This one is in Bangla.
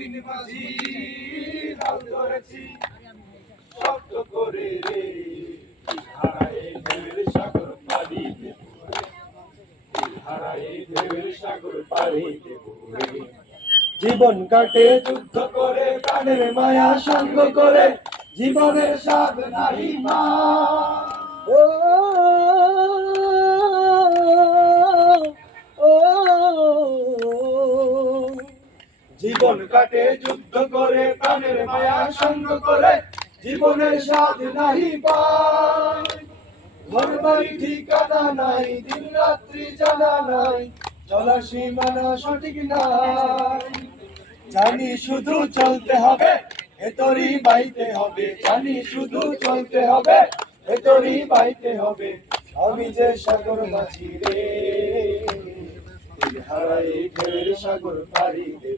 নবীন মাঝি হাল ধরেছি শক্ত করে রে হারায়ে ঢেউয়ের সাগর পাড়ি দেব হারায়ে ঢেউয়ের সাগর পাড়ি দেব জীবন কাটে যুদ্ধ করে প্রাণের মায়া সঙ্গ করে জীবনের স্বাদ নাহি মা ও ও জীবন কাটে যুদ্ধ করে প্রাণের মায়া সঙ্গ করে জীবনের স্বাদ নাহি পাই ঘর বাড়ি ঠিকানা নাই দিন রাত্রি জানা নাই চলার সীমানা সঠিক নাই জানি শুধু চলতে হবে ভেতরই বাইতে হবে জানি শুধু চলতে হবে ভেতরই বাইতে হবে আমি যে সাগর মাঝি রে হারায়ে ঢেউয়ের সাগর পাড়ি দেব